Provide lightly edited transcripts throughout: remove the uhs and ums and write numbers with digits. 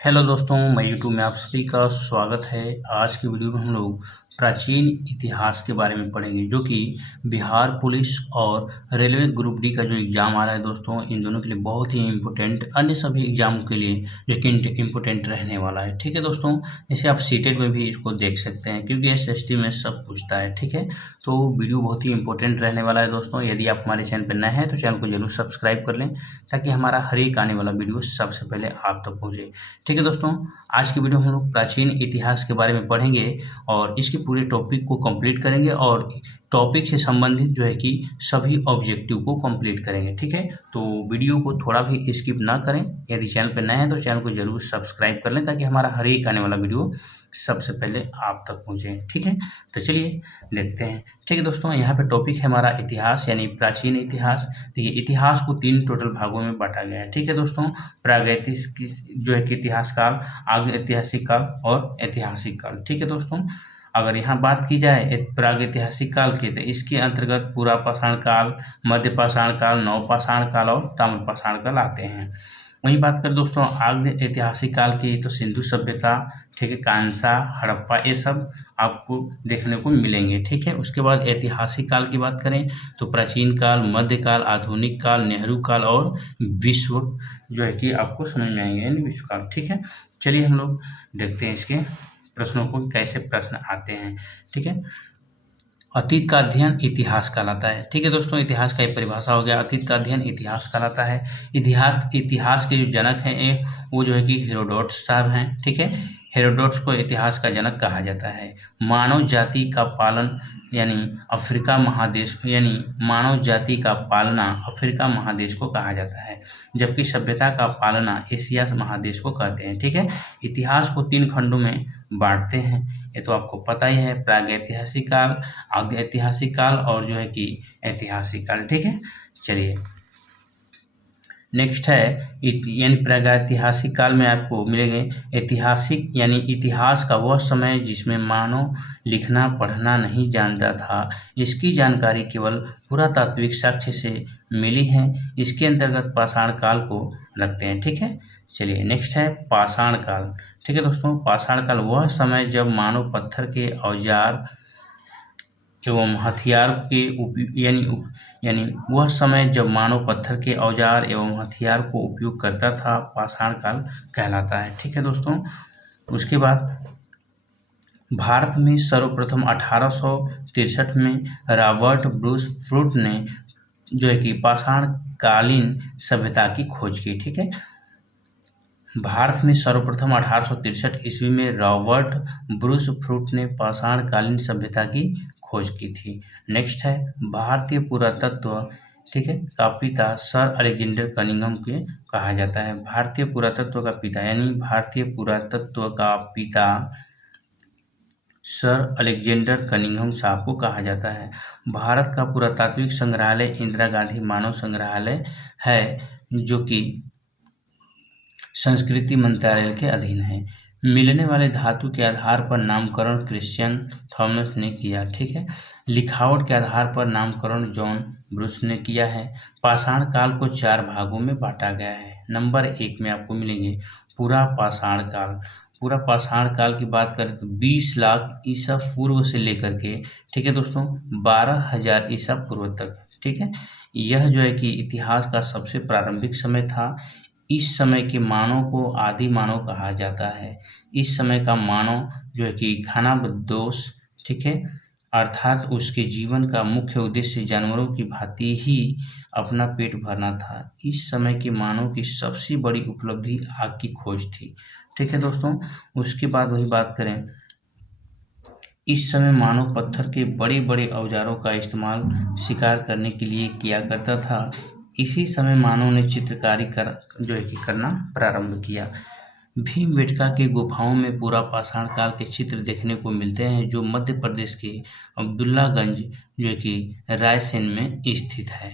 Hello दोस्तों, मैं YouTube में आप सभी का स्वागत है। आज की वीडियो में हम लोग प्राचीन इतिहास के बारे में पढ़ेंगे, जो कि बिहार पुलिस और रेलवे ग्रुप डी का जो एग्ज़ाम आ रहा है दोस्तों, इन दोनों के लिए बहुत ही इम्पोर्टेंट, अन्य सभी एग्ज़ामों के लिए जो कि इम्पोर्टेंट रहने वाला है। ठीक है दोस्तों, जैसे आप सीटेट में भी इसको देख सकते हैं, क्योंकि एसएसटी में सब पूछता है। ठीक है, तो वीडियो बहुत ही इंपॉर्टेंट रहने वाला है दोस्तों। यदि आप हमारे चैनल पर नए हैं तो चैनल को जरूर सब्सक्राइब कर लें, ताकि हमारा हर एक आने वाला वीडियो सबसे पहले आप तक पहुँचे। ठीक है दोस्तों, आज की वीडियो हम लोग प्राचीन इतिहास के बारे में पढ़ेंगे और इसके पूरे टॉपिक को कंप्लीट करेंगे और टॉपिक से संबंधित जो है कि सभी ऑब्जेक्टिव को कंप्लीट करेंगे। ठीक है, तो वीडियो को थोड़ा भी स्किप ना करें। यदि चैनल पर नए हैं तो चैनल को जरूर सब्सक्राइब कर लें, ताकि हमारा हर एक आने वाला वीडियो सबसे पहले आप तक पहुँचे। ठीक है, तो चलिए देखते हैं। ठीक है दोस्तों, यहाँ पे टॉपिक है हमारा इतिहास, यानी प्राचीन इतिहास। देखिए, इतिहास को 3 टोटल भागों में बांटा गया है। ठीक है दोस्तों, प्रागैतिहासिक जो है कि इतिहास काल, आगे ऐतिहासिक काल और ऐतिहासिक काल। ठीक है दोस्तों, अगर यहाँ बात की जाए प्रागैतिहासिक काल की, तो इसके अंतर्गत पूरा पाषाण काल, मध्य पाषाण काल, नवपाषाण काल और ताम्रपाषाण काल आते हैं। वहीं बात करें दोस्तों आगे ऐतिहासिक काल की, तो सिंधु सभ्यता, ठीक है, कांसा, हड़प्पा, ये सब आपको देखने को मिलेंगे। ठीक है, उसके बाद ऐतिहासिक काल की बात करें तो प्राचीन काल, मध्यकाल, आधुनिक काल, नेहरू काल और विश्व जो है कि आपको समझ में आएंगे, यानी विश्व काल। ठीक है, चलिए हम लोग देखते हैं इसके प्रश्नों को, कैसे प्रश्न आते हैं। ठीक है, अतीत का अध्ययन इतिहास कहलाता है। ठीक है दोस्तों, इतिहास का एक परिभाषा हो गया, अतीत का अध्ययन इतिहास कहलाता है। इतिहास के जो जनक हैं वो जो है कि हेरोडोटस साहब हैं। ठीक है, हेरोडोटस को इतिहास का जनक कहा जाता है। मानव जाति का पालन यानी अफ्रीका महादेश, यानी मानव जाति का पालना अफ्रीका महादेश को कहा जाता है, जबकि सभ्यता का पालना एशिया महादेश को कहते हैं। ठीक है, इतिहास को 3 खंडों में बांटते हैं, ये तो आपको पता ही है, प्रागैतिहासिक काल, आगे ऐतिहासिक काल और जो है कि ऐतिहासिक काल। ठीक है, चलिए नेक्स्ट है यानी प्रागैतिहासिक काल में आपको मिलेंगे ऐतिहासिक, यानी इतिहास का वह समय जिसमें मानव लिखना पढ़ना नहीं जानता था, इसकी जानकारी केवल पुरातात्विक साक्ष्य से मिली है। इसके अंतर्गत पाषाण काल को रखते हैं। ठीक है, चलिए नेक्स्ट है पाषाण काल। ठीक है दोस्तों, पाषाण काल वह समय जब मानव पत्थर के औजार एवं हथियार के यानी वह समय जब मानव पत्थर के औजार एवं हथियार को उपयोग करता था, पाषाण काल कहलाता है। ठीक है दोस्तों, उसके बाद भारत में सर्वप्रथम 1863 में रॉबर्ट ब्रूस फ्रूट ने जो है कि पाषाण कालीन सभ्यता की खोज की। ठीक है, भारत में सर्वप्रथम 1863 ईस्वी में रॉबर्ट ब्रूस फ्रूट ने पाषाण कालीन सभ्यता की खोज की थी। नेक्स्ट है भारतीय पुरातत्व, ठीक है, का पिता सर अलेक्जेंडर कनिंघम के कहा जाता है। भारतीय पुरातत्व का पिता, यानी भारतीय पुरातत्व का पिता सर अलेक्जेंडर कनिंघम साहब को कहा जाता है। भारत का पुरातात्विक संग्रहालय इंदिरा गांधी मानव संग्रहालय है, जो कि संस्कृति मंत्रालय के अधीन है। मिलने वाले धातु के आधार पर नामकरण क्रिश्चियन थॉमस ने किया। ठीक है, लिखावट के आधार पर नामकरण जॉन ब्रूस ने किया है। पाषाण काल को 4 भागों में बांटा गया है। नंबर 1 में आपको मिलेंगे पूरा पाषाण काल। पूरा पाषाण काल की बात करें तो 20 लाख ईसा पूर्व से लेकर के, ठीक है दोस्तों, 12,000 ईसा पूर्व तक। ठीक है, यह जो है कि इतिहास का सबसे प्रारंभिक समय था। इस समय के मानव को आदि मानव कहा जाता है। इस समय का मानव जो है कि खानाबदोश, ठीक है, अर्थात उसके जीवन का मुख्य उद्देश्य जानवरों की भांति ही अपना पेट भरना था। इस समय के मानव की सबसे बड़ी उपलब्धि आग की खोज थी। ठीक है दोस्तों, उसके बाद वही बात करें, इस समय मानव पत्थर के बड़े बड़े औजारों का इस्तेमाल शिकार करने के लिए किया करता था। इसी समय मानव ने चित्रकारी जो है कि करना प्रारंभ किया। भीमबेटका के गुफाओं में पूरा पाषाण काल के चित्र देखने को मिलते हैं, जो मध्य प्रदेश के अब्दुल्लागंज जो है कि रायसेन में स्थित है।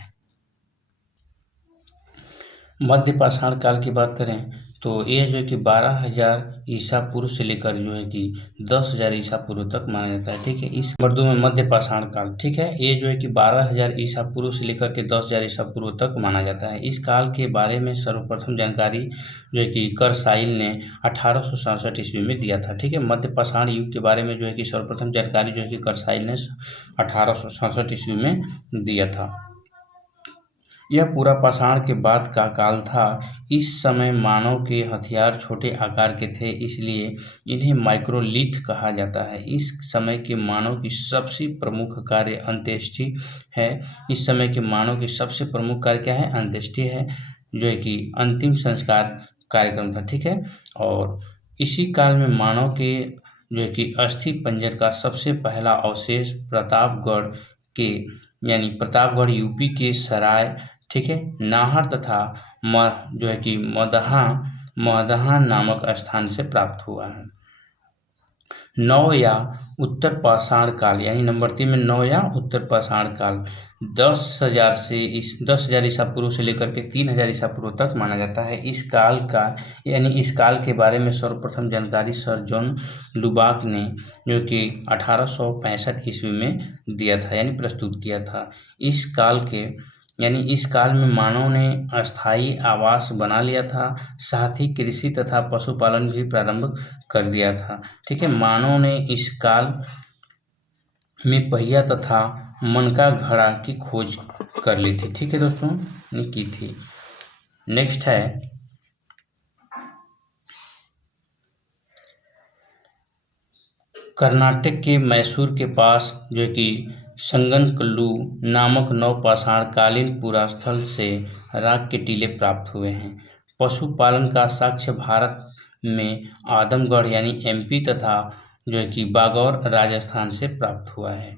मध्य पाषाण काल की बात करें तो ये जो है कि 12,000 ईसा पूर्व से लेकर जो है कि 10,000 ईसा पूर्व तक माना जाता है। ठीक है, इस नंबर 2 में मध्य पाषाण काल। ठीक है, ये जो है कि 12,000 ईसा पूर्व से लेकर के 10,000 ईसा पूर्व तक माना जाता है। इस काल के बारे में सर्वप्रथम जानकारी जो है कि करसाइल ने 1867 ईस्वी में दिया था। ठीक है, मध्य पाषाण युग के बारे में जो है कि सर्वप्रथम जानकारी जो है कि करसाइल ने 1867 ईस्वी में दिया था। यह पूरा पाषाण के बाद का काल था। इस समय मानव के हथियार छोटे आकार के थे, इसलिए इन्हें माइक्रोलिथ कहा जाता है। इस समय के मानव की सबसे प्रमुख कार्य अंत्येष्टि है। इस समय के मानव की सबसे प्रमुख कार्य क्या है? अंत्येष्टि है, जो है कि अंतिम संस्कार कार्यक्रम था। ठीक है, और इसी काल में मानव के जो है कि अस्थि पंजर का सबसे पहला अवशेष प्रतापगढ़ के यानी प्रतापगढ़ यूपी के सराय, ठीक है, नाहर तथा जो है कि मदहा नामक स्थान से प्राप्त हुआ है। नौ या उत्तर पाषाण काल यानी नंबर 3 में नौ या उत्तर पाषाण काल 10,000 ईसा पूर्व से लेकर के 3,000 ईसा पूर्व तक माना जाता है। इस काल के बारे में सर्वप्रथम जानकारी सर जॉन लुबाक ने जो कि 1865 ईस्वी में दिया था यानी प्रस्तुत किया था। इस काल में मानव ने अस्थायी आवास बना लिया था, साथ ही कृषि तथा पशुपालन भी प्रारंभ कर दिया था। ठीक है, मानव ने इस काल में पहिया तथा मनका घड़ा की खोज कर ली थी। ठीक है दोस्तों, ने की थी। नेक्स्ट है कर्नाटक के मैसूर के पास जो कि संगनकल्लू नामक नवपाषाण कालीन पुरास्थल से राख के टीले प्राप्त हुए हैं। पशुपालन का साक्ष्य भारत में आदमगढ़ यानी एमपी तथा जो है कि बागौर राजस्थान से प्राप्त हुआ है।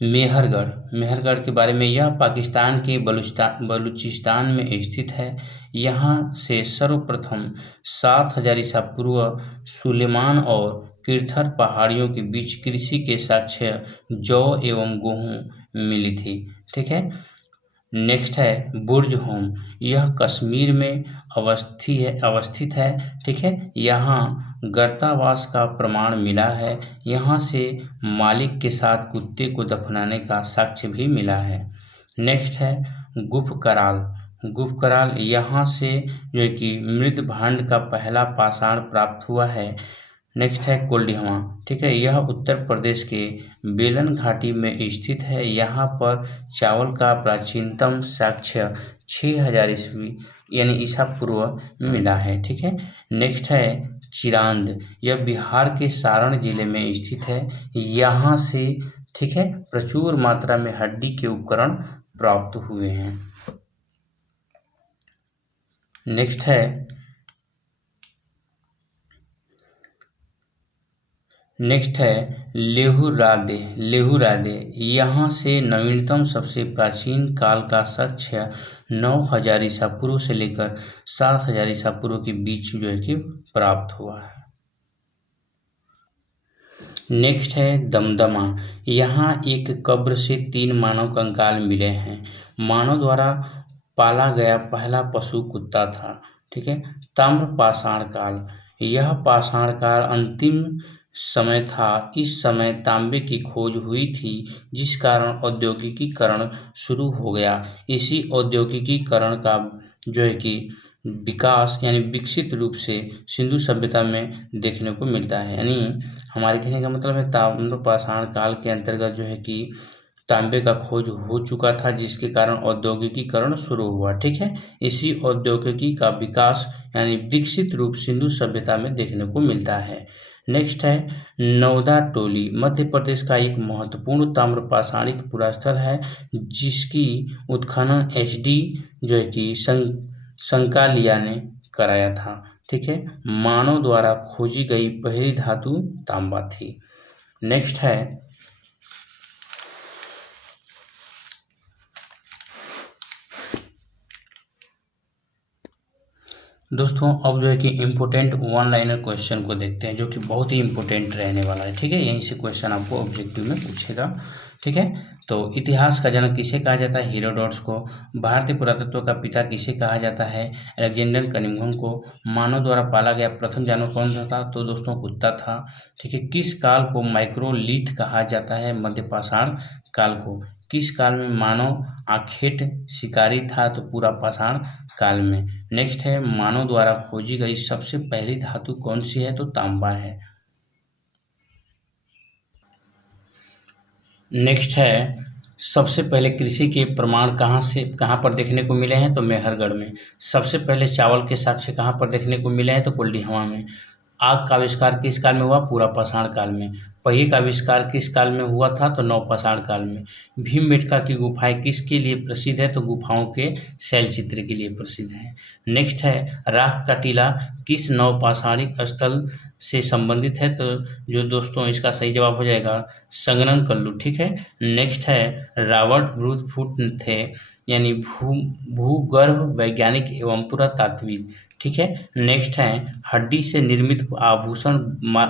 मेहरगढ़ के बारे में, यह पाकिस्तान के बलूचिस्तान में स्थित है। यहाँ से सर्वप्रथम 7,000 ईसा पूर्व सुलेमान और किरथर पहाड़ियों के बीच कृषि के साक्ष्य जौ एवं गेहूँ मिली थी। ठीक है, नेक्स्ट है बुर्ज होम, यह कश्मीर में अवस्थित है। ठीक है, यहाँ गर्तावास का प्रमाण मिला है। यहाँ से मालिक के साथ कुत्ते को दफनाने का साक्ष्य भी मिला है। नेक्स्ट है गुफकराल, यहाँ से जो है कि मृद भांड का पहला पाषाण प्राप्त हुआ है। नेक्स्ट है कोल्डिहवा, ठीक है, यह उत्तर प्रदेश के बेलन घाटी में स्थित है। यहाँ पर चावल का प्राचीनतम साक्ष्य 6,000 ईस्वी यानी ईसा पूर्व मिला है। ठीक है, नेक्स्ट है चिरांद, यह बिहार के सारण जिले में स्थित है। यहाँ से ठीक है प्रचुर मात्रा में हड्डी के उपकरण प्राप्त हुए हैं। नेक्स्ट है लेहुरादे, यहाँ से नवीनतम सबसे प्राचीन काल का साक्ष्य 9,000 ईसा पूर्व से लेकर 7,000 ईसा पूर्व के बीच जो है कि प्राप्त हुआ है। नेक्स्ट है दमदमा, यहाँ एक कब्र से 3 मानव कंकाल मिले हैं। मानव द्वारा पाला गया पहला पशु कुत्ता था। ठीक है, ताम्र पाषाण काल, यह पाषाण काल अंतिम समय था। इस समय तांबे की खोज हुई थी, जिस कारण औद्योगिकीकरण शुरू हो गया। इसी औद्योगिकीकरण का जो है कि विकास यानी विकसित रूप से सिंधु सभ्यता में देखने को मिलता है। यानी हमारे कहने का मतलब है ताम्र पाषाण काल के अंतर्गत जो है कि तांबे का खोज हो चुका था, जिसके कारण औद्योगिकीकरण शुरू हुआ। ठीक है, इसी औद्योगिकी का विकास यानी विकसित रूप सिंधु सभ्यता में देखने को मिलता है। नेक्स्ट है नौदा टोली, मध्य प्रदेश का एक महत्वपूर्ण ताम्रपाषाणिक पुरास्थल है, जिसकी उत्खनन HD जो है कि संकालिया ने कराया था। ठीक है, मानव द्वारा खोजी गई पहली धातु तांबा थी। नेक्स्ट है दोस्तों, अब जो है कि इम्पोर्टेंट 1 लाइनर क्वेश्चन को देखते हैं, जो कि बहुत ही इम्पोर्टेंट रहने वाला है। ठीक है, यहीं से क्वेश्चन आपको ऑब्जेक्टिव में पूछेगा। ठीक है, तो इतिहास का जनक किसे कहा जाता है? हेरोडोटस को। भारतीय पुरातत्व का पिता किसे कहा जाता है? अलेक्जेंडर कनिंघम को। मानव द्वारा पाला गया प्रथम जानवर कौन सा था? तो दोस्तों कुत्ता था। ठीक है। किस काल को माइक्रोलिथ कहा जाता है? मध्यपाषाण काल को। किस काल में मानव आखेट शिकारी था? तो पूरा पाषाण काल में। नेक्स्ट है, मानव द्वारा खोजी गई सबसे पहली धातु कौन सी है? तो तांबा है। नेक्स्ट है, सबसे पहले कृषि के प्रमाण कहाँ पर देखने को मिले हैं? तो मेहरगढ़ में। सबसे पहले चावल के साक्ष्य कहाँ पर देखने को मिले हैं? तो कोल्डिहवा में। आग का आविष्कार किस काल में हुआ? पूरा पाषाण काल में। पहिए का आविष्कार किस काल में हुआ था? तो नवपाषाण काल में। भीमबेटका की गुफाएं किसके लिए प्रसिद्ध है? तो गुफाओं के शैलचित्र के लिए प्रसिद्ध है। नेक्स्ट है, राख का टीला किस नवपाषाणिक स्थल से संबंधित है? तो जो दोस्तों इसका सही जवाब हो जाएगा संगनन कल्लू। ठीक है। नेक्स्ट है, रॉबर्ट ब्रूथ फुट थे यानी भूगर्भ वैज्ञानिक एवं पुरातात्विक। ठीक है। नेक्स्ट है, हड्डी से निर्मित आभूषण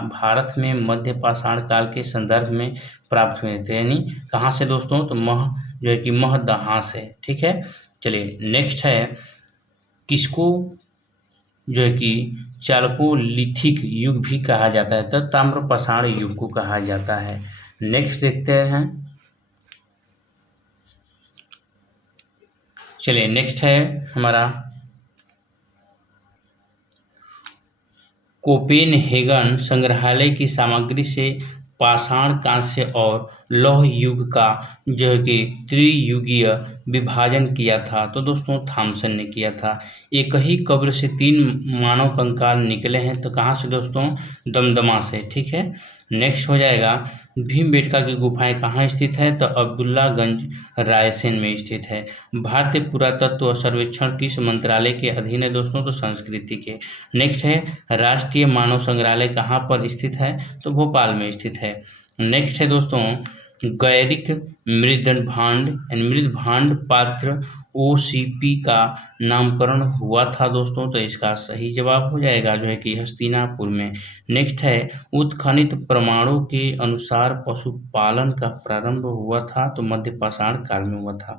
भारत में मध्य पाषाण काल के संदर्भ में प्राप्त हुए थे, यानी कहाँ से दोस्तों? तो जो है कि महदहाँ से। ठीक है। चलिए नेक्स्ट है, किसको जो है कि चालकोलिथिक युग भी कहा जाता है? तो ताम्रपाषाण युग को कहा जाता है। नेक्स्ट देखते हैं। चलिए नेक्स्ट है हमारा कोपेनहेगन संग्रहालय की सामग्री से पाषाण, कांस्य और लौह युग का जो है कि त्रियुगीय विभाजन किया था? तो दोस्तों थॉमसन ने किया था। एक ही कब्र से 3 मानव कंकाल निकले हैं, तो कहाँ से दोस्तों? दमदमा से। ठीक है। नेक्स्ट हो जाएगा, भीमबेटका की गुफाएं कहाँ स्थित है? तो अब्दुल्लागंज रायसेन में स्थित है। भारतीय पुरातत्व सर्वेक्षण किस मंत्रालय के अधीन है दोस्तों? तो संस्कृति के। नेक्स्ट है, राष्ट्रीय मानव संग्रहालय कहाँ पर स्थित है? तो भोपाल में स्थित है। नेक्स्ट है दोस्तों, गैरिक मृदभांड पात्र ओसीपी का नामकरण हुआ था दोस्तों? तो इसका सही जवाब हो जाएगा जो है कि हस्तिनापुर में। नेक्स्ट है, उत्खनित प्रमाणों के अनुसार पशुपालन का प्रारंभ हुआ था? तो मध्यपाषाण काल में हुआ था।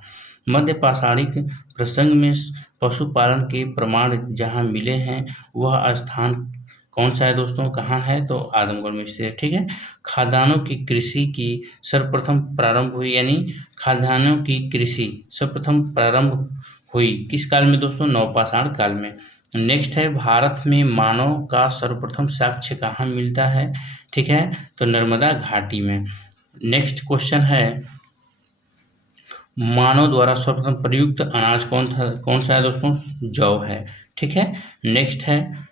मध्यपाषाणिक प्रसंग में पशुपालन के प्रमाण जहाँ मिले हैं वह स्थान कौन सा है दोस्तों? कहाँ है? तो आदमगढ़ में स्थित है। ठीक है। खाद्यान्नों की कृषि की सर्वप्रथम प्रारंभ हुई, यानी खाद्यान्नों की कृषि सर्वप्रथम प्रारंभ हुई किस काल में दोस्तों? नवपाषाण काल में। नेक्स्ट है, भारत में मानव का सर्वप्रथम साक्ष्य कहाँ मिलता है? ठीक है, तो नर्मदा घाटी में। नेक्स्ट क्वेश्चन है, मानव द्वारा सर्वप्रथम प्रयुक्त अनाज कौन सा है दोस्तों? जौ है। ठीक है। नेक्स्ट है,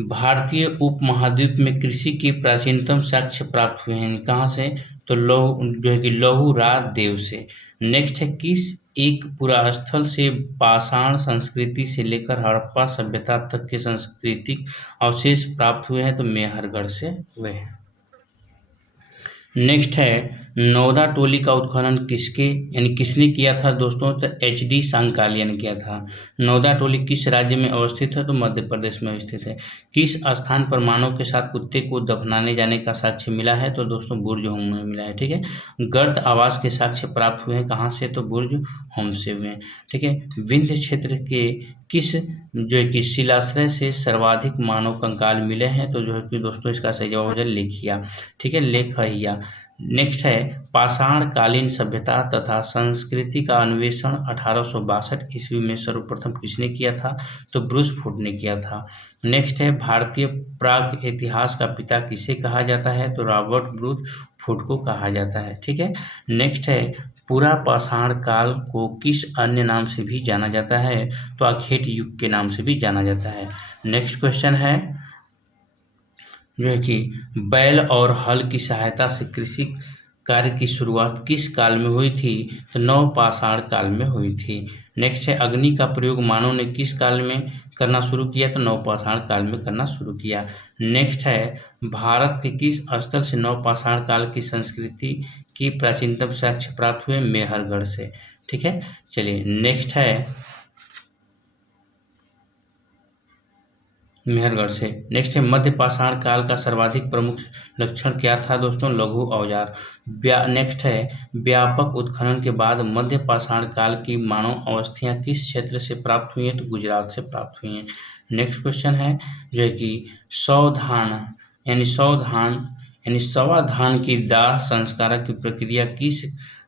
भारतीय उपमहाद्वीप में कृषि के प्राचीनतम साक्ष्य प्राप्त हुए हैं कहाँ से? तो जो है कि लौहरा देव से। नेक्स्ट है, किस एक पुरास्थल से पाषाण संस्कृति से लेकर हड़प्पा सभ्यता तक के सांस्कृतिक अवशेष प्राप्त हुए हैं? तो मेहरगढ़ से हुए हैं। नेक्स्ट है, नौदा टोली का उत्खनन किसने किया था दोस्तों? तो HD सांकालिया ने किया था। नौदा टोली किस राज्य में अवस्थित है? तो मध्य प्रदेश में स्थित है। किस स्थान पर मानव के साथ कुत्ते को दफनाने जाने का साक्ष्य मिला है? तो दोस्तों बुर्ज होम में मिला है। ठीक है। गर्द आवास के साक्ष्य प्राप्त हुए हैं कहाँ से? तो बुर्ज होम से हुए हैं। ठीक है। विंध्य क्षेत्र के किस जो है कि शिलाश्रय से सर्वाधिक मानव कंकाल मिले हैं? तो जो है कि दोस्तों इसका सही जवाब हो जाए लेखिया। ठीक है, लेखहिया। नेक्स्ट है, पाषाण कालीन सभ्यता तथा संस्कृति का अन्वेषण 1862 ईस्वी में सर्वप्रथम किसने किया था? तो ब्रूस फुट ने किया था। नेक्स्ट है, भारतीय प्राग इतिहास का पिता किसे कहा जाता है? तो रॉबर्ट ब्रूस फुट को कहा जाता है। ठीक है। नेक्स्ट है, पूरा पाषाण काल को किस अन्य नाम से भी जाना जाता है? तो आखेट युग के नाम से भी जाना जाता है। नेक्स्ट क्वेश्चन है जो है कि बैल और हल की सहायता से कृषि कार्य की शुरुआत किस काल में हुई थी? तो नवपाषाण काल में हुई थी। नेक्स्ट है, अग्नि का प्रयोग मानव ने किस काल में करना शुरू किया? तो नवपाषाण काल में करना शुरू किया। नेक्स्ट है, भारत के किस स्थल से नवपाषाण काल की संस्कृति की प्राचीनतम साक्ष्य प्राप्त हुए? मेहरगढ़ से। ठीक है। चलिए नेक्स्ट है, मेहरगढ़ से। नेक्स्ट है मध्य पाषाण काल का सर्वाधिक प्रमुख लक्षण क्या था दोस्तों? लघु औजार। नेक्स्ट है व्यापक उत्खनन के बाद मध्य पाषाण काल की मानव अवस्थियां किस क्षेत्र से प्राप्त हुई हैं? तो गुजरात से प्राप्त हुई हैं। नेक्स्ट क्वेश्चन है जो है कि सवा धान की दाह संस्कार की प्रक्रिया किस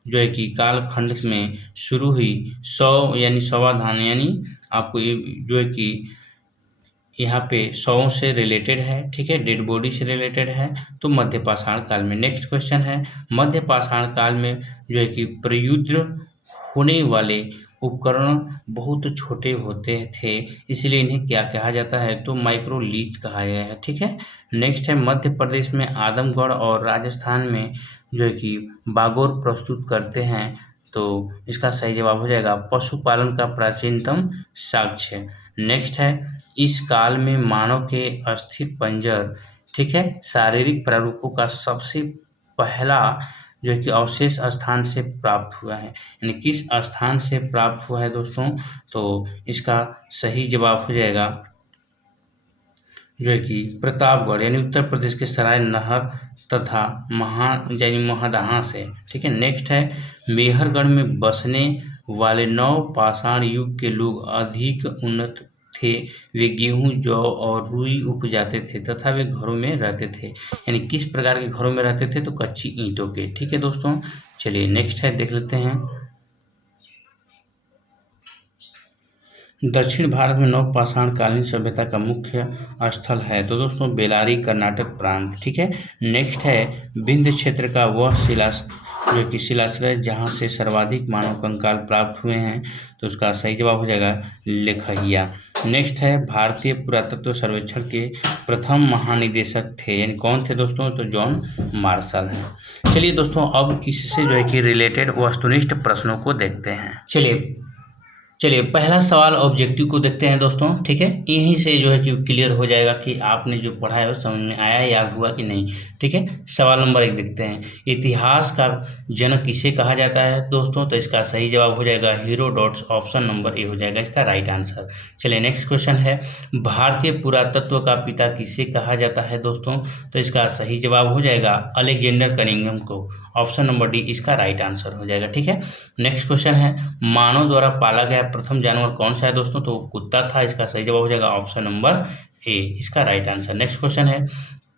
जो है कि कालखंड में शुरू हुई? सवा धान यानी आपको ये जो है कि यहाँ पे शवों से रिलेटेड है, ठीक है, डेड बॉडी से रिलेटेड है, तो मध्य पाषाण काल में। नेक्स्ट क्वेश्चन है मध्य पाषाण काल में जो है कि प्रयुक्त होने वाले उपकरण बहुत छोटे होते थे, इसलिए इन्हें क्या कहा जाता है? तो माइक्रोलीथ कहा गया है, ठीक है। नेक्स्ट है मध्य प्रदेश में आदमगढ़ और राजस्थान में जो है कि बागोर प्रस्तुत करते हैं, तो इसका सही जवाब हो जाएगा पशुपालन का प्राचीनतम साक्ष्य। नेक्स्ट है इस काल में मानव के अस्थिर पंजर, ठीक है, शारीरिक प्रारूपों का सबसे पहला जो है कि अवशेष स्थान से प्राप्त हुआ है, यानी किस स्थान से प्राप्त हुआ है दोस्तों? तो इसका सही जवाब हो जाएगा जो है कि प्रतापगढ़ यानी उत्तर प्रदेश के सराय नहर तथा महादहा से, ठीक है। नेक्स्ट है मेहरगढ़ में बसने वाले नव पाषाण युग के लोग अधिक उन्नत थे, वे गेहूं, जौ और रुई उपजाते थे तथा वे घरों में रहते थे, यानी किस प्रकार के घरों में रहते थे? तो कच्ची ईंटों के, ठीक है दोस्तों। चलिए नेक्स्ट है देख लेते हैं दक्षिण भारत में नव पाषाण कालीन सभ्यता का मुख्य स्थल है, तो दोस्तों बेलारी कर्नाटक प्रांत, ठीक है। नेक्स्ट है विंध्य क्षेत्र का वह जो कि शिलाश्रय जहाँ से सर्वाधिक मानव कंकाल प्राप्त हुए हैं, तो उसका सही जवाब हो जाएगा लेखहिया। नेक्स्ट है भारतीय पुरातत्व सर्वेक्षण के प्रथम महानिदेशक थे, यानी कौन थे दोस्तों? तो जॉन मार्शल हैं। चलिए दोस्तों अब इससे जो है कि रिलेटेड वस्तुनिष्ठ प्रश्नों को देखते हैं। चलिए पहला सवाल ऑब्जेक्टिव को देखते हैं दोस्तों, ठीक है। यहीं से जो है कि क्लियर हो जाएगा कि आपने जो पढ़ा है वो समझ में आया, याद हुआ कि नहीं, ठीक है। सवाल नंबर 1 देखते हैं इतिहास का जनक किसे कहा जाता है दोस्तों? तो इसका सही जवाब हो जाएगा हेरोडोटस, ऑप्शन नंबर ए हो जाएगा इसका राइट आंसर। चलिए नेक्स्ट क्वेश्चन है भारतीय पुरातत्व का पिता किसे कहा जाता है दोस्तों? तो इसका सही जवाब हो जाएगा अलेक्जेंडर कनिंघम को, ऑप्शन नंबर डी इसका राइट आंसर हो जाएगा, ठीक है। नेक्स्ट क्वेश्चन है मानव द्वारा पाला गया प्रथम जानवर कौन सा है दोस्तों? तो कुत्ता था, इसका सही जवाब हो जाएगा ऑप्शन नंबर ए इसका राइट आंसर। नेक्स्ट क्वेश्चन है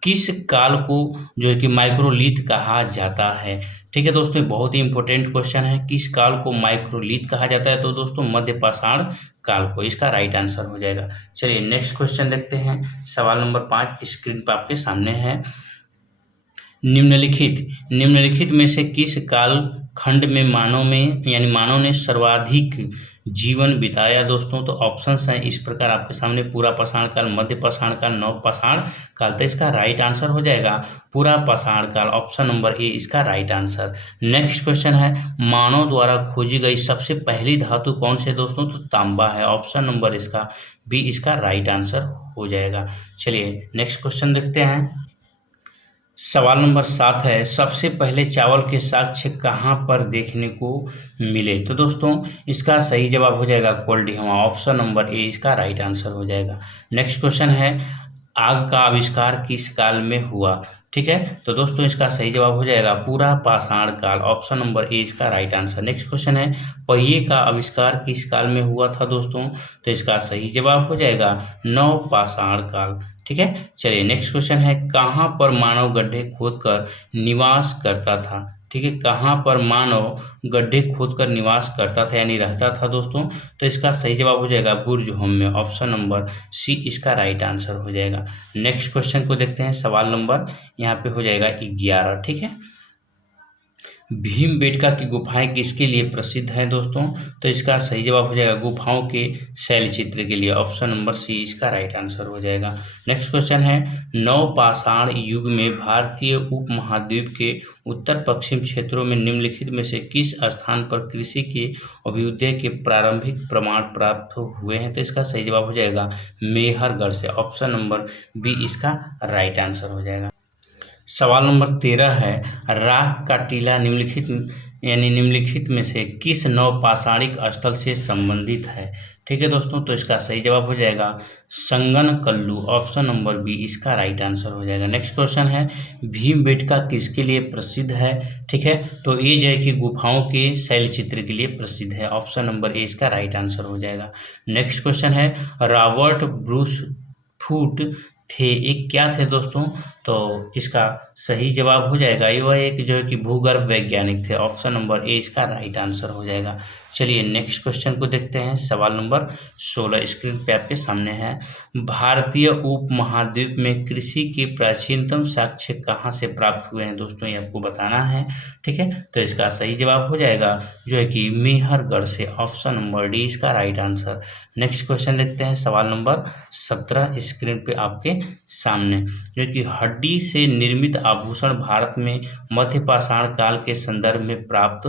किस काल को जो है कि माइक्रोलीथ कहा जाता है? ठीक है दोस्तों, बहुत ही इंपॉर्टेंट क्वेश्चन है, किस काल को माइक्रोलीथ कहा जाता है? तो दोस्तों मध्य पाषाण काल को, इसका राइट आंसर हो जाएगा। चलिए नेक्स्ट क्वेश्चन देखते हैं, सवाल नंबर 5 स्क्रीन पर आपके सामने है। निम्नलिखित में से किस काल खंड में मानव ने सर्वाधिक जीवन बिताया दोस्तों? तो ऑप्शंस हैं इस प्रकार आपके सामने, पूरा पाषाण काल, मध्य पाषाण काल, नव पाषाण काल। तो इसका राइट आंसर हो जाएगा पूरा पाषाण काल, ऑप्शन नंबर ए इसका राइट आंसर। नेक्स्ट क्वेश्चन है मानव द्वारा खोजी गई सबसे पहली धातु कौन से दोस्तों? तो तांबा है, ऑप्शन नंबर इसका बी इसका राइट आंसर हो जाएगा। चलिए नेक्स्ट क्वेश्चन देखते हैं, सवाल नंबर 7 है सबसे पहले चावल के साक्ष्य कहाँ पर देखने को मिले? तो दोस्तों इसका सही जवाब हो जाएगा कोल्डिहवा, ऑप्शन नंबर ए इसका राइट आंसर हो जाएगा। नेक्स्ट क्वेश्चन है आग का आविष्कार किस काल में हुआ? ठीक है, तो दोस्तों इसका सही जवाब हो जाएगा पूरा पाषाण काल, ऑप्शन नंबर ए इसका राइट आंसर। नेक्स्ट क्वेश्चन है पहिए का आविष्कार किस काल में हुआ था दोस्तों? तो इसका सही जवाब हो जाएगा नव पाषाण काल। ठीक है, चलिए नेक्स्ट क्वेश्चन है कहाँ पर मानव गड्ढे खोदकर निवास करता था? ठीक है, कहाँ पर मानव गड्ढे खोदकर निवास करता था यानी रहता था दोस्तों? तो इसका सही जवाब हो जाएगा बुर्ज होम में, ऑप्शन नंबर सी इसका राइट आंसर हो जाएगा। नेक्स्ट क्वेश्चन को देखते हैं, सवाल नंबर यहाँ पे हो जाएगा 11। ठीक है, भीमबेटका की गुफाएं किसके लिए प्रसिद्ध हैं दोस्तों? तो इसका सही जवाब हो जाएगा गुफाओं के शैल चित्र के लिए, ऑप्शन नंबर सी इसका राइट आंसर हो जाएगा। नेक्स्ट क्वेश्चन है नवपाषाण युग में भारतीय उपमहाद्वीप के उत्तर पश्चिम क्षेत्रों में निम्नलिखित में से किस स्थान पर कृषि के अभ्युदय के प्रारंभिक प्रमाण प्राप्त हुए हैं? तो इसका सही जवाब हो जाएगा मेहरगढ़ से, ऑप्शन नंबर बी इसका राइट आंसर हो जाएगा। सवाल नंबर 13 है राख का टीला निम्नलिखित में से किस नवपाषाणिक स्थल से संबंधित है? ठीक है दोस्तों, तो इसका सही जवाब हो जाएगा संगनकल्लू, ऑप्शन नंबर बी इसका राइट आंसर हो जाएगा। नेक्स्ट क्वेश्चन है, भीमबेटका किसके लिए प्रसिद्ध है? ठीक है, तो ये जो है कि गुफाओं के शैल चित्र के लिए प्रसिद्ध है, ऑप्शन नंबर ए इसका राइट आंसर हो जाएगा। नेक्स्ट क्वेश्चन है, रॉबर्ट ब्रूस फूट थे, एक क्या थे दोस्तों? तो इसका सही जवाब हो जाएगा, ये वह एक जो है कि भूगर्भ वैज्ञानिक थे, ऑप्शन नंबर ए इसका राइट आंसर हो जाएगा। चलिए नेक्स्ट क्वेश्चन को देखते हैं, सवाल नंबर 16 स्क्रीन पे आपके सामने है। भारतीय उपमहाद्वीप में कृषि के प्राचीनतम साक्ष्य कहाँ से प्राप्त हुए हैं दोस्तों, ये आपको बताना है। ठीक है, तो इसका सही जवाब हो जाएगा जो है कि मेहरगढ़ से, ऑप्शन नंबर डी इसका राइट आंसर। नेक्स्ट क्वेश्चन देखते हैं, सवाल नंबर 17 स्क्रीन पे आपके सामने, जो कि हड्डी से निर्मित आभूषण भारत में मध्य पाषाण काल के संदर्भ में प्राप्त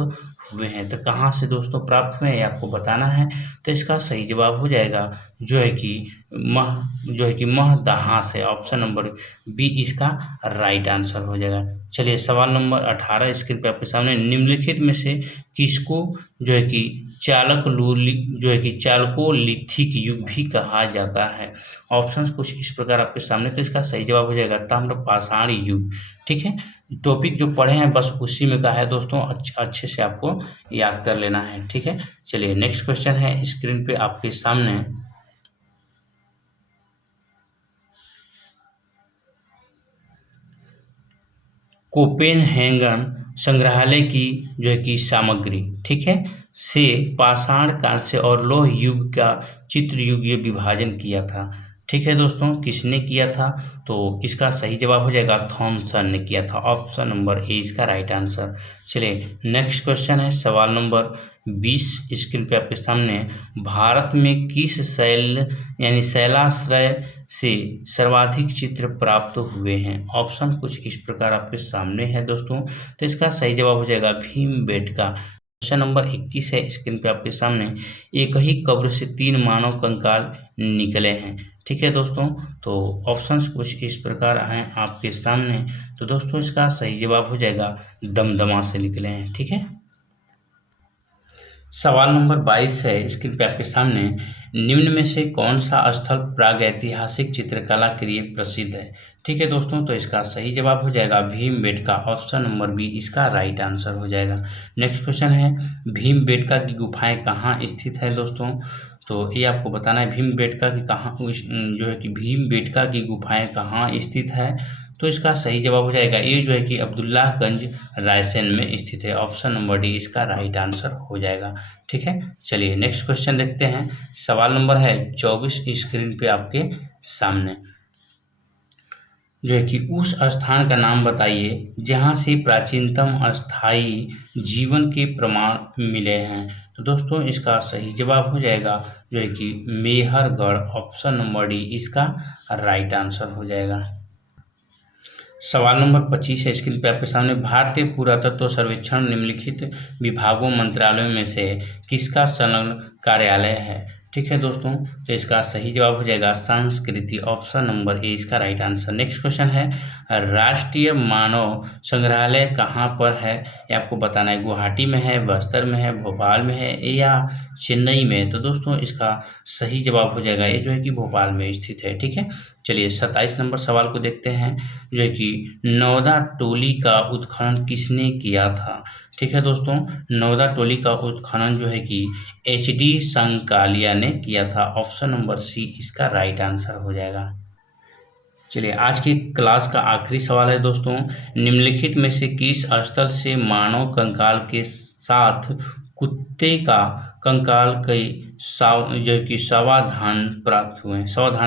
हुए हैं, तो कहाँ से दोस्तों प्राप्त हुए हैं आपको बताना है। तो इसका सही जवाब हो जाएगा जो है कि महदहा से, ऑप्शन नंबर बी इसका राइट आंसर हो जाएगा। चलिए सवाल नंबर 18 स्क्रीन पे आपके सामने, निम्नलिखित में से किसको जो है कि चालकोलिथिक युग भी कहा जाता है? ऑप्शंस कुछ इस प्रकार आपके सामने, तो इसका सही जवाब हो जाएगा ताम्रपाषाण युग। ठीक है, टॉपिक जो पढ़े हैं बस उसी में का है दोस्तों, अच्छे से आपको याद कर लेना है। ठीक है, चलिए नेक्स्ट क्वेश्चन है स्क्रीन पे आपके सामने, कोपेनहेगन संग्रहालय की जो है कि सामग्री, ठीक है, से पाषाण काल से और लौह युग का चित्र युगीय विभाजन किया था। ठीक है दोस्तों, किसने किया था? तो इसका सही जवाब हो जाएगा थॉमसन ने किया था, ऑप्शन नंबर ए इसका राइट आंसर। चलिए नेक्स्ट क्वेश्चन है, सवाल नंबर 20 स्क्रीन पे आपके सामने, भारत में किस शैलाश्रय से सर्वाधिक चित्र प्राप्त हुए हैं? ऑप्शन कुछ इस प्रकार आपके सामने है दोस्तों, तो इसका सही जवाब हो जाएगा भीमबेटका। क्वेश्चन नंबर 21 है स्क्रीन पे आपके सामने, एक ही कब्र से 3 मानव कंकाल निकले हैं। ठीक है दोस्तों, तो ऑप्शंस कुछ इस प्रकार हैं आपके सामने, तो दोस्तों इसका सही जवाब हो जाएगा दमदमा से निकले हैं। ठीक है, सवाल नंबर 22 है स्क्रीन पे आपके सामने, निम्न में से कौन सा स्थल प्रागैतिहासिक चित्रकला के लिए प्रसिद्ध है? ठीक है दोस्तों, तो इसका सही जवाब हो जाएगा भीमबेटका, ऑप्शन नंबर बी इसका राइट आंसर हो जाएगा। नेक्स्ट क्वेश्चन है, भीमबेटका की गुफाएं कहाँ स्थित है दोस्तों? तो ये आपको बताना है भीमबेटका की जो है कि भीमबेटका की गुफाएं कहाँ स्थित है, तो इसका सही जवाब हो जाएगा ये जो है कि अब्दुल्लाहगंज रायसेन में स्थित है, ऑप्शन नंबर डी इसका राइट आंसर हो जाएगा। ठीक है, चलिए नेक्स्ट क्वेश्चन देखते हैं, सवाल नंबर है 24 स्क्रीन पे आपके सामने, जो है कि उस स्थान का नाम बताइए जहाँ से प्राचीनतम अस्थायी जीवन के प्रमाण मिले हैं। तो दोस्तों इसका सही जवाब हो जाएगा जो है कि मेहरगढ़, ऑप्शन नंबर डी इसका राइट आंसर हो जाएगा। सवाल नंबर 25 है स्क्रीन पे आपके सामने, भारतीय पुरातत्व सर्वेक्षण निम्नलिखित विभागों मंत्रालयों में से किसका संलग्न कार्यालय है? ठीक है दोस्तों, तो इसका सही जवाब हो जाएगा संस्कृति, ऑप्शन नंबर ए इसका राइट आंसर। नेक्स्ट क्वेश्चन है, राष्ट्रीय मानव संग्रहालय कहाँ पर है? ये आपको बताना है, गुवाहाटी में है, बस्तर में है, भोपाल में है या चेन्नई में? तो दोस्तों इसका सही जवाब हो जाएगा ये जो है कि भोपाल में स्थित है। ठीक है, चलिए 27 नंबर सवाल को देखते हैं, जो है कि नौदा टोली का उत्खनन किसने किया था? ठीक है दोस्तों, नौदा टोली का उत्खनन जो है कि HD संकालिया ने किया था, ऑप्शन नंबर सी इसका राइट आंसर हो जाएगा। चलिए आज की क्लास का आखिरी सवाल है दोस्तों, निम्नलिखित में से किस स्थल से मानव कंकाल के साथ कुत्ते का कंकाल जो कि सावधान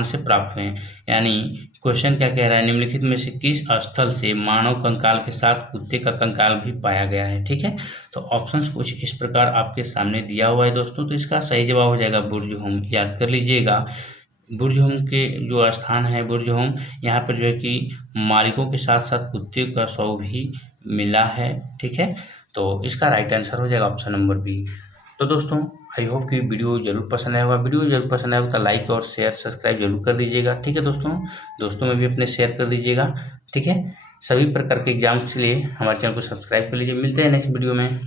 से प्राप्त हुए हैं? यानी क्वेश्चन क्या कह रहा है, निम्नलिखित में से किस स्थल से मानव कंकाल के साथ कुत्ते का कंकाल भी पाया गया है? ठीक है, तो ऑप्शंस कुछ इस प्रकार आपके सामने दिया हुआ है दोस्तों, तो इसका सही जवाब हो जाएगा बुर्जहोम, याद कर लीजिएगा। बुर्जहोम के जो स्थान है बुर्जहोम, यहाँ पर जो है कि मालिकों के साथ साथ कुत्ते का शव भी मिला है। ठीक है, तो इसका राइट आंसर हो जाएगा ऑप्शन नंबर बी। तो दोस्तों आई होप कि वीडियो जरूर पसंद आएगा, वीडियो जरूर पसंद आएगा तो लाइक और शेयर सब्सक्राइब जरूर कर दीजिएगा। ठीक है दोस्तों में भी अपने शेयर कर दीजिएगा। ठीक है, सभी प्रकार के एग्जाम्स के लिए हमारे चैनल को सब्सक्राइब कर लीजिए। मिलते हैं नेक्स्ट वीडियो में।